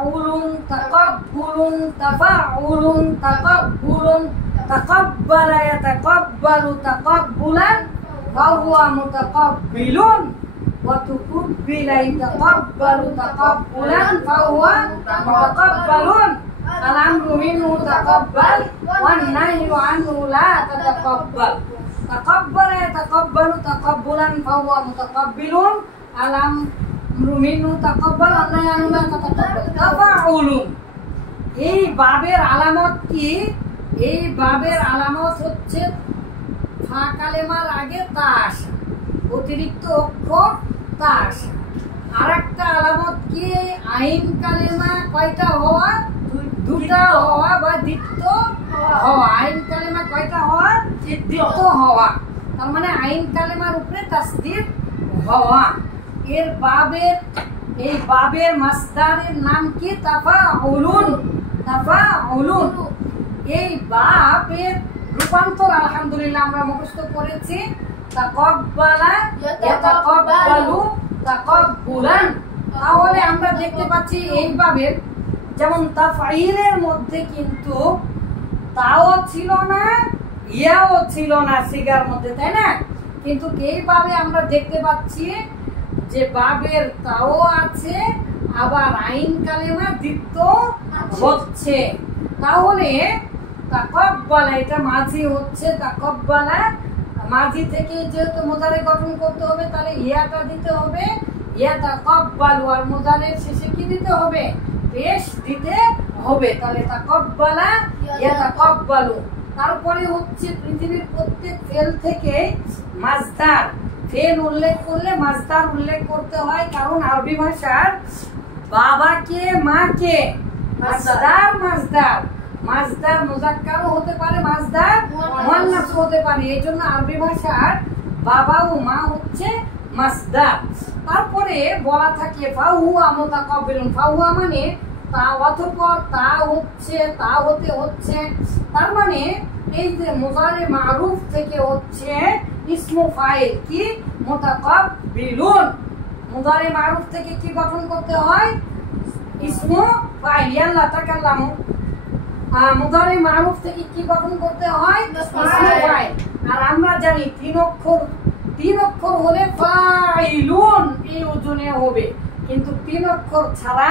তাফাউলুন তাকাব্বুলুন তাফাউলুন তাকাব্বুলুন তাকাব্বালা ইয়াতাকাব্বালু তাকাব্বুলান ফাহুয়া মুতাকাব্বিলুন ওয়া তুকাব্বিলা ইয়াতাকাব্বালু তাকাব্বুলান ফাহুয়া মুতাকাব্বালুন আল-আমরু মিনহু তাকাব্বাল ওয়ান নাহয়ু আনহু লা তাতাকাব্বাল তাকাব্বালা ইয়াতাকাব্বালু তাকাব্বুলান ফাহুয়া মুতাকাব্বিলুন আল-আমরু মিনহু তাকাব্বাল ওয়ান নাহয়ু আনহু লা তাতাকাব্বাল তাফাউলুন। এই বাবের আলামত কি? এই বাবের আলামত হচ্ছে ফা কালেমার আগে তা আসা, অতিরিক্ত অক্ষর তা আসা। আরেকটা আলামত কি? আইন কালেমা কয়টা হওয়া? দুটা হওয়া বা দ্বিত্ব হওয়া। আইন কালেমা কয়টা হওয়া? দ্বিত্ব হওয়া। তার মানে আইন কালেমার উপরে তাসদীদ হওয়া। এর বাবের এই বাবের মাসদারের নাম কি? তাফাউলুন। তাফাউলুন। এই বাবের রূপান্তর আলহামদুলিল্লাহ আমরা মুখস্থ করেছি। তাকাব্বালা ইয়াতাকাব্বালু তাকাব্বুলান। তাহলে আমরা দেখতে পাচ্ছি এই বাবের যেমন তাফঈলের মধ্যে কিন্তু তাও ছিল না, ইয়াও ছিল না সিগার মধ্যে, তাই না? কিন্তু এইভাবে আমরা দেখতে পাচ্ছি যে বাবের তাও আছে, আবার আইন কালেমা দ্বিত্ব হচ্ছে। তাহলে তাকাব্বালা এটা মাঝি হচ্ছে, তাকাব্বালা মাঝি থেকে যেহেতু মুদারে গঠন করতে হবে তাহলে ইয়াটা দিতে হবে, ইয়াতাকাব্বালু। আর মুদারের শেষে কি দিতে হবে? পেশ দিতে হবে। তাহলে তাকাব্বালা ইয়াতাকাব্বালু। তারপরে হচ্ছে পৃথিবীর প্রত্যেক ফেল থেকে মাসদার। ফেল উল্লেখ করলে মাসদার উল্লেখ করতে হয়, কারণ আরবি ভাষার বাবাকে মাকে মাসদার মাসদার মাসদার মুযাক্কারও হতে পারে, মাসদার মুআন্নাসও হতে পারে। এই জন্য আরবি ভাষার বাবা ও মা হচ্ছে মাসদার। তারপরে বলা থাকে ফাহুয়া মুতাকাব্বিলুন। ফাহুয়া মানে তা অথবা তা হচ্ছে, তা হতে হচ্ছে। তার মানে এই যে মুজারে মারুফ থেকে হচ্ছে ইসমু ফাইল কি? মুতাকাব্বিলুন। মুজারে মারুফ থেকে কি গঠন করতে হয়? ইসমু ফাইল। ইয়াল্লা তাকাল্লামু। মুজারে মারুফ থেকে কি গঠন করতে হয়? ইসমু ফাইল। আর আমরা জানি তিন অক্ষর হলে ফাইলুন এই ওজনে হবে, কিন্তু তিন অক্ষর ছাড়া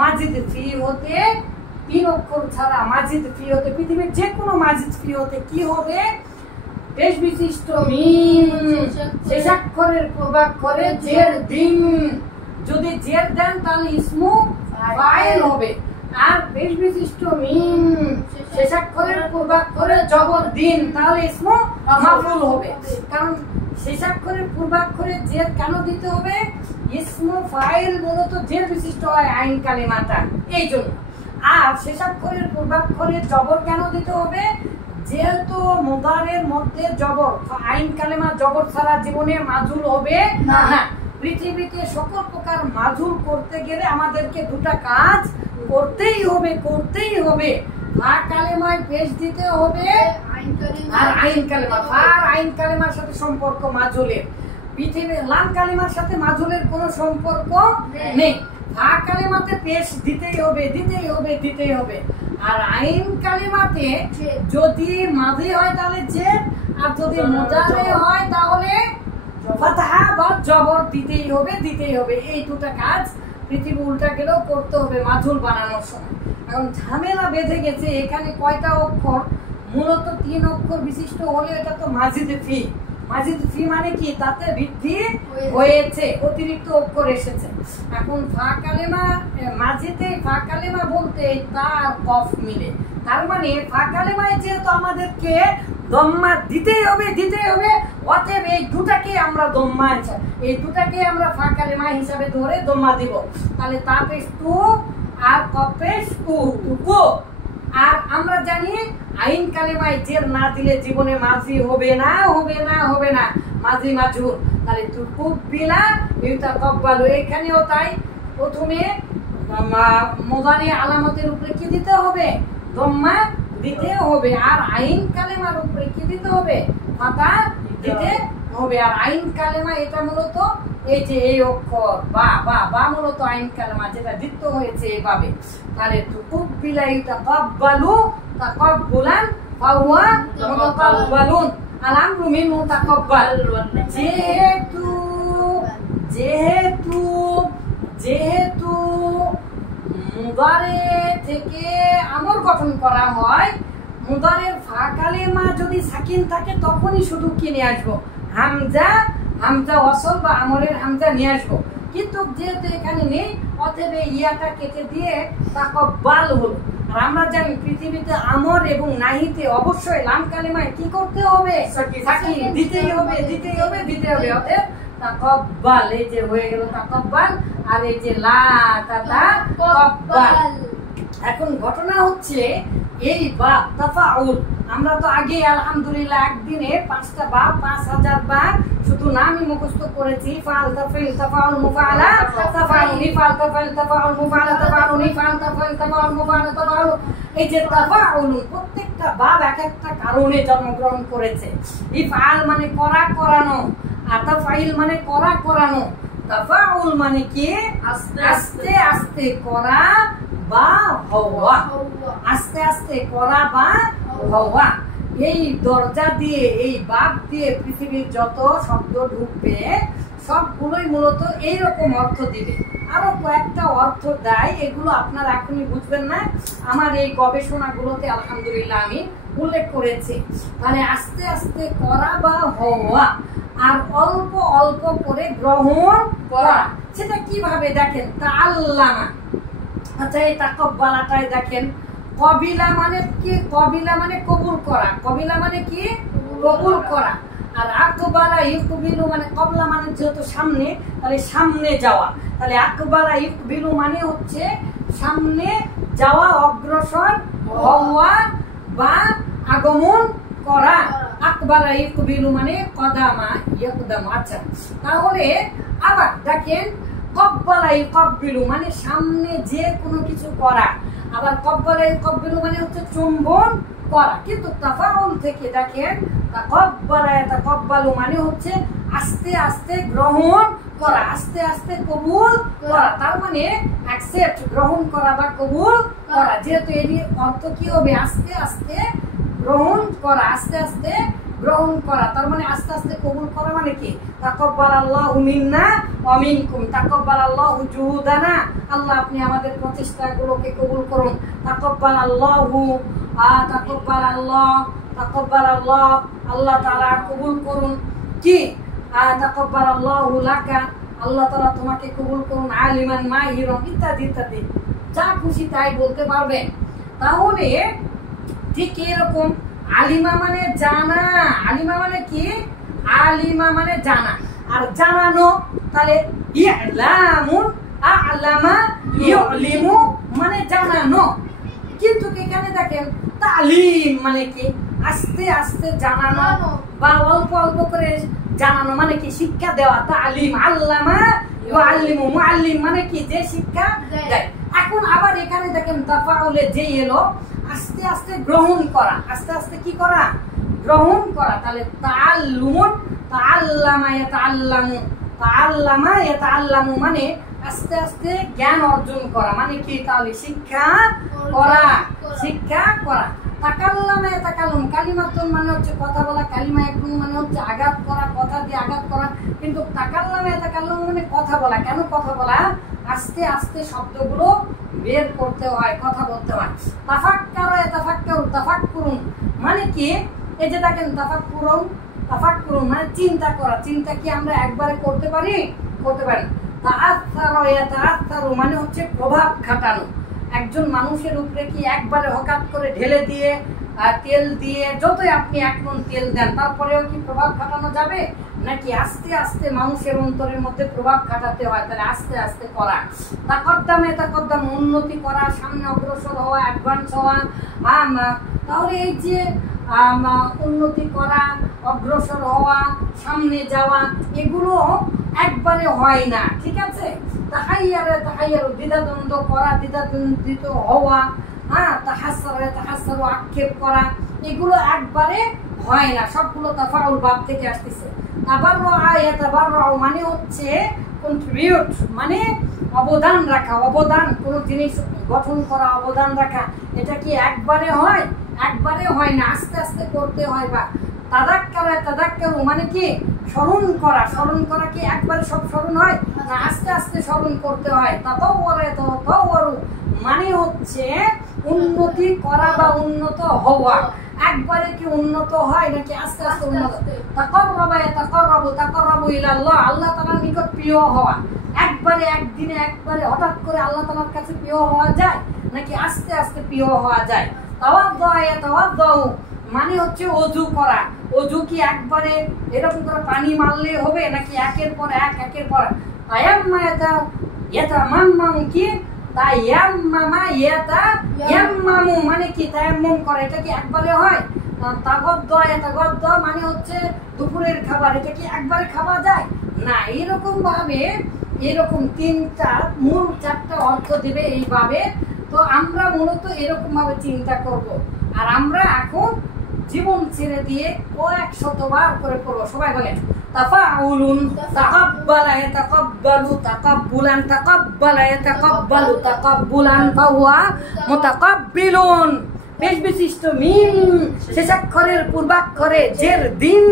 মাজিদ ফি হতে, তিন অক্ষর ছাড়া মাজিদ ফি হতে, পৃথিবীর যে কোনো মাজিদ ফি হতে কি হবে? পেশ বিশিষ্ট মিম, শেষাক্ষরের পূর্বাক্ষরে জের দিন। যদি জের দেন তাহলে ইসমু ফাইল হবে। আর পেশ বিশিষ্ট মিম শেষাক্ষরের পূর্বাক্ষরে জবর দিন, তাহলে ইসমু মাফউল হবে। কারণ শেষাক্ষরের পূর্বাক্ষরে জের কেন দিতে হবে? ইসমু ফাইল মূলত জের বিশিষ্ট হয় আইন কালেমাটা, এই জন্য। আর শেষাক্ষরের পূর্বাক্ষরে জবর কেন দিতে হবে? যেহেতু মুদারের মধ্যে জবর, আইন কালেমা জবর ছাড়া জীবনে মাজুল হবে না। পৃথিবীতে সকল প্রকার মাজুল করতে গেলে আমাদেরকে দুটা কাজ করতেই হবে। ফা কালেমায় পেশ দিতে হবে, আর আইন কালেমা। আর আইন কালেমার সাথে সম্পর্ক মাজুলের। পৃথিবীর লাম কালেমার সাথে মাজুলের কোনো সম্পর্ক নেই। ফা কালেমাতে পেশ দিতেই হবে। আর আইন কালেমাতে যদি মাদি হয় তাহলে জের, আর যদি মুজারে হয় তাহলে ফাতহা বা জবর দিতেই হবে। এই দুটো কাজ পৃথিবী উল্টা গেলেও করতে হবে মাজুল বানানোর সময়। এখন ঝামেলা বেঁধে গেছে, এখানে কয়টা অক্ষর? মূলত 3 অক্ষর বিশিষ্ট হলে এটা তো মাজিদ ফি। মাজিদ ফি মানে কি? তাতে বৃদ্ধি হয়েছে, অতিরিক্ত অক্ষর এসেছে। এখন ফা কালেমা মাজিদে ফা কালেমা বলতে তা আর কফ মিলে। তার মানে ফা কালেমায় যেহেতু আমাদেরকে দম্মা দিতেই হবে, অতএব এই দুটাকে আমরা দম্মা, এই দুটাকে আমরা ফা কালেমা হিসাবে ধরে দম্মা দিব। তাহলে তা পেশ তু আর কপেশ কু। আর আমরা জানি আইন কালেমায় জের না দিলে জীবনে মাঝি হবে না, মাঝি মাজুর। তাহলে তুকুবিলা ইউতাকাব্বালু, এখানেও তাই। প্রথমে মুদারি আলামতের উপরে কি দিতে হবে? দম্মা দিতে হবে। আর আইন কালেমার উপরে কি দিতে হবে? ফাতা দিতে হবে। আর আইন কালেমা এটা মূলত এই যে এই অক্ষর বা বা বা মূলত আইন কালামা যেটা দ্বিত্ব হয়েছে এভাবে, তাহলে তুকুব্বিলা ইউতাকাব্বালু তাকাব্বুলান ফাহুয়া মুতাকাব্বালুন আল আমরু মিন মুতাকাব্বাল। যেহেতু যেহেতু যেহেতু মুদারে থেকে আমর গঠন করা হয়, মুদারের ফা কালেমা যদি সাকিন থাকে তখনই শুধু কি নিয়ে আসবো, হামজা, হামজা ওয়াসল বা আমরের হামজা নিয়ে আসবো। কিন্তু যেহেতু এখানে নেই, অতএব ইয়াটা কেটে দিয়ে তাকাব্বাল হলো। আর আমরা জানি পৃথিবীতে আমর এবং নাহিতে অবশ্যই লাম কালেমায় কি করতে হবে, সাকিন দিতেই হবে, দিতেই হবে, দিতে হবে। অতএব তাকাব্বাল, এই যে হয়ে গেল তাকাব্বাল, আর এই যে লা তাতাকাব্বাল। এখন ঘটনা হচ্ছে এই বাব তাফাউল, আমরা তো আগে আলহামদুলিল্লাহ একদিনে 5টা বাব 5000 বার শুধু নামই মুখস্থ করেছি। ফাল তাফিল তাফাউল মুফাআলা তাফাউল নিফাল তাফাল তাফাউল মুফাআলা তাফাউল নিফাল তাফাল তাফাউল মুফাআলা তাফাউল। এই যে তাফাউল প্রত্যেকটা বাব এক একটা কারণে জন্মগ্রহণ করেছে। ইফআল মানে করা, করানো, আর তাফাইল মানে করা, করানো। তাফাউল মানে কি আস্তে আস্তে করা বা হওয়া, আস্তে আস্তে করা বা হওয়া। এই দরজা দিয়ে, এই বাব দিয়ে পৃথিবীর যত শব্দ ঢুকবে সবগুলোই মূলত এইরকম অর্থ দিবে। আরো কয়েকটা অর্থ দেয়, এগুলো আপনারা এখনই বুঝবেন না, আমার এই গবেষণাগুলোতে আলহামদুলিল্লাহ আমি উল্লেখ করেছি। মানে আস্তে আস্তে করা বা হওয়া, আর অল্প অল্প করে গ্রহণ করা। সেটা কিভাবে দেখেন, তাআল্লামা। আচ্ছা, এই তাকাব্বালাটাই দেখেন, কবিলা মানে কি, কবিলা মানে কবুল করা, কবিলা মানে কি কবুল করা। আর আকবালা ইউকবিলু মানে কবলা মানে যেহেতু সামনে, তাহলে সামনে যাওয়া। তাহলে আকবালা ইউকবিলু মানে হচ্ছে সামনে যাওয়া, অগ্রসর হওয়া বা আগমন করা। আকবালা ইউকবিলু মানে কদামা ইয়াকদাম। আচ্ছা, তাহলে আবার দেখেন কব্বালা ইউকাব্বিলু মানে সামনে যে কোনো কিছু করা, আবার কব্বালা ইউকাব্বিলু মানে হচ্ছে চুম্বন করা। কিন্তু তাফাউল থেকে দেখেন তাকাব্বালা ইয়াতাকাব্বালু মানে হচ্ছে আস্তে আস্তে গ্রহণ করা, আস্তে আস্তে কবুল করা। তার মানে অ্যাকসেপ্ট, গ্রহণ করা বা কবুল করা। যেহেতু এর অর্থ কি হবে, আস্তে আস্তে গ্রহণ করা, আস্তে আস্তে গ্রহণ করা। তার মানে আস্তে আস্তে কবুল করা মানে কি, তাকাব্বালাল্লাহু মিন্না ওয়া মিনকুম, তাকাব্বালাল্লাহু জুহুদানা, আল্লাহ আপনি আমাদের প্রচেষ্টাগুলোকে কবুল করুন। তাকাব্বালাল্লাহু, তাকাব্বালাল্লাহ, তাকাব্বালাল্লাহ, আল্লাহ তাআলা কবুল করুন কি, তাকাব্বালাল্লাহু লাকা, আল্লাহ তাআলা তোমাকে কবুল করুন। আলিমান মাহিরন, ইত্যাদি ইত্যাদি, যা খুশি তাই বলতে পারবেন। তাহলে ঠিক এরকম আলিমা মানে জানা, আলিমা মানে কি, আলিমা মানে জানা আর জানানো। তাহলে ইলামুন, আলামা ইউলিমু মানে জানানো। কিন্তু এখানে দেখেন তালিম মানে কি, আস্তে আস্তে জানানো বা অল্প অল্প করে জানানো মানে কি, শিক্ষা দেওয়া। তালিম, আল্লামা ইউআল্লিমু, মুআল্লিম মানে কি, যে শিক্ষা দেয়। এখন আবার এখানে দেখেন তাফাউলে যে এলো আস্তে আস্তে গ্রহণ করা, আস্তে আস্তে কি করা, গ্রহণ করা। তাহলে তাআল্লুমুন, তাআল্লামা ইয়াতাআল্লামু, তাআল্লামা ইয়াতাআল্লামু মানে আস্তে আস্তে জ্ঞান অর্জন করা মানে কি, তাহলে শিক্ষা করা, শিক্ষা করা। তাকাল্লামা ইয়াতাকাল্লাম, কালিমাতুন মানে হচ্ছে কথা বলা, কালিমা ইয়াকুন মানে হচ্ছে আঘাত করা, কথা দিয়ে আঘাত করা। কিন্তু তাকাল্লামা ইয়াতাকাল্লাম মানে কথা বলা। কেন কথা বলা, আস্তে আস্তে শব্দগুলো বের করতে হয়, কথা বলতে হয়। তাফাক্কারা ইয়াতাফাক্কারু, তাফাক্কুরুন মানে কি, এই যে দেখেন তাফাক্কুরুন, তাফাক্কুরুন মানে চিন্তা করা। চিন্তা কি আমরা একবারে করতে পারি, করতে পারি। তাআত্তারা ইয়াতাআত্তারু মানে হচ্ছে প্রভাব খাটানো। একজন মানুষের উপরে কি একবারে হঠাৎ করে ঢেলে দিয়ে তেল দিয়ে, যতই আপনি 1 মণ তেল দেন তারপরেও কি প্রভাব খাটানো যাবে, নাকি আস্তে আস্তে মানুষের অন্তরের মধ্যে প্রভাব খাটাতে হয়। তাহলে আস্তে আস্তে করা। তাকদ্দামে তাকদ্দাম উন্নতি করা, সামনে অগ্রসর হওয়া, অ্যাডভান্স হওয়া। তাহলে এই যে উন্নতি করা, অগ্রসর হওয়া, সামনে যাওয়া, এগুলো একবারে হয় না, ঠিক আছে। তাহাইয়ারে তাহাইয়ারু দ্বিধাদ্বন্দ্ব করা, দ্বিধাদ্বন্দ্বিত হওয়া, তাহাসসারে তাহাসসারু আক্ষেপ করা, এগুলো একবারে হয় না। সবগুলো তাফাউল বাব থেকে আসতেছে। তাবাররা ইয়াতাবাররা মানে হচ্ছে কন্ট্রিবিউট, মানে অবদান রাখা, অবদান কোনো জিনিস গঠন করা, অবদান রাখা। এটা কি একবারে হয়? একবারে হয় না, আস্তে আস্তে করতে হয়। বা তাদাক্কারু মানে কি স্মরণ করা, স্মরণ করা কি একবারে সব স্মরণ হয় না, আস্তে আস্তে স্মরণ করতে হয়। তাতাওয়ারু মানে হচ্ছে উন্নতি করা বা উন্নত হওয়া। একবারে কি উন্নত হয় নাকি আস্তে আস্তে উন্নত? তাকাররাবু ইলাল্লাহ, আল্লাহ তাআলার নিকট প্রিয় হওয়া। একবারে একদিনে একবারে হঠাৎ করে আল্লাহ তাআলার কাছে প্রিয় হওয়া যায় নাকি আস্তে আস্তে প্রিয় হওয়া যায়? তাওয়াদ্দাউ মানে হচ্ছে অজু করা। অজু কি একবারে এরকম করে পানি মারলে হবে নাকি একের পর এক একের পর? ইয়াতামাম্মামু কি ইয়াম্মামু মানে কি তায়াম্মুম করে, এটা কি একবারে হয়? তাগাদ্দা মানে হচ্ছে দুপুরের খাবার, এটা কি একবারে খাওয়া যায় না। এরকম ভাবে এরকম তিনটা মূল চারটা অর্থ দেবে এইভাবে। তো আমরা মূলত এরকম ভাবে চিন্তা করব। আর আমরা এখন জীবন ছেড়ে দিয়ে কয়েক শতবার করে পড়বো। সবাই বলেন তাফাউলুন, তাকাব্বালা ইয়াতাকাব্বালু তাকাব্বুলান, তাকাব্বালা ইয়াতাকাব্বালু তাকাব্বুলান, ফাহুয়া মুতাকাব্বিলুন। পেশ বিশিষ্ট মিম শেষাক্ষরের পূর্বাক্ষরে জের দিন,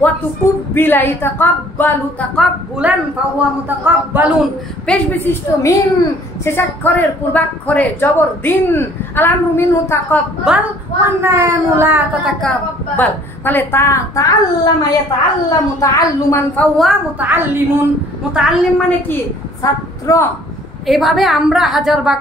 ওয়া তুকুব্বিলা ইয়াতাকাব্বালু তাকাব্বুলান, ফাহুয়া মুতাকাব্বালুন। পেশ বিশিষ্ট মিম শেষাক্ষরের পূর্বাক্ষরে জবর দিন, আল আমরু মিনহু তাকাব্বাল ওয়ান নাহনু লা তাতাকাব্বাল। তাহলে তাআল্লামা ইয়াতাআল্লামু তাআল্লুমান, ফাহুয়া মুতাআল্লিমুন। মুতাআল্লিম মানে কি ছাত্র। এভাবে আমরা হাজার বার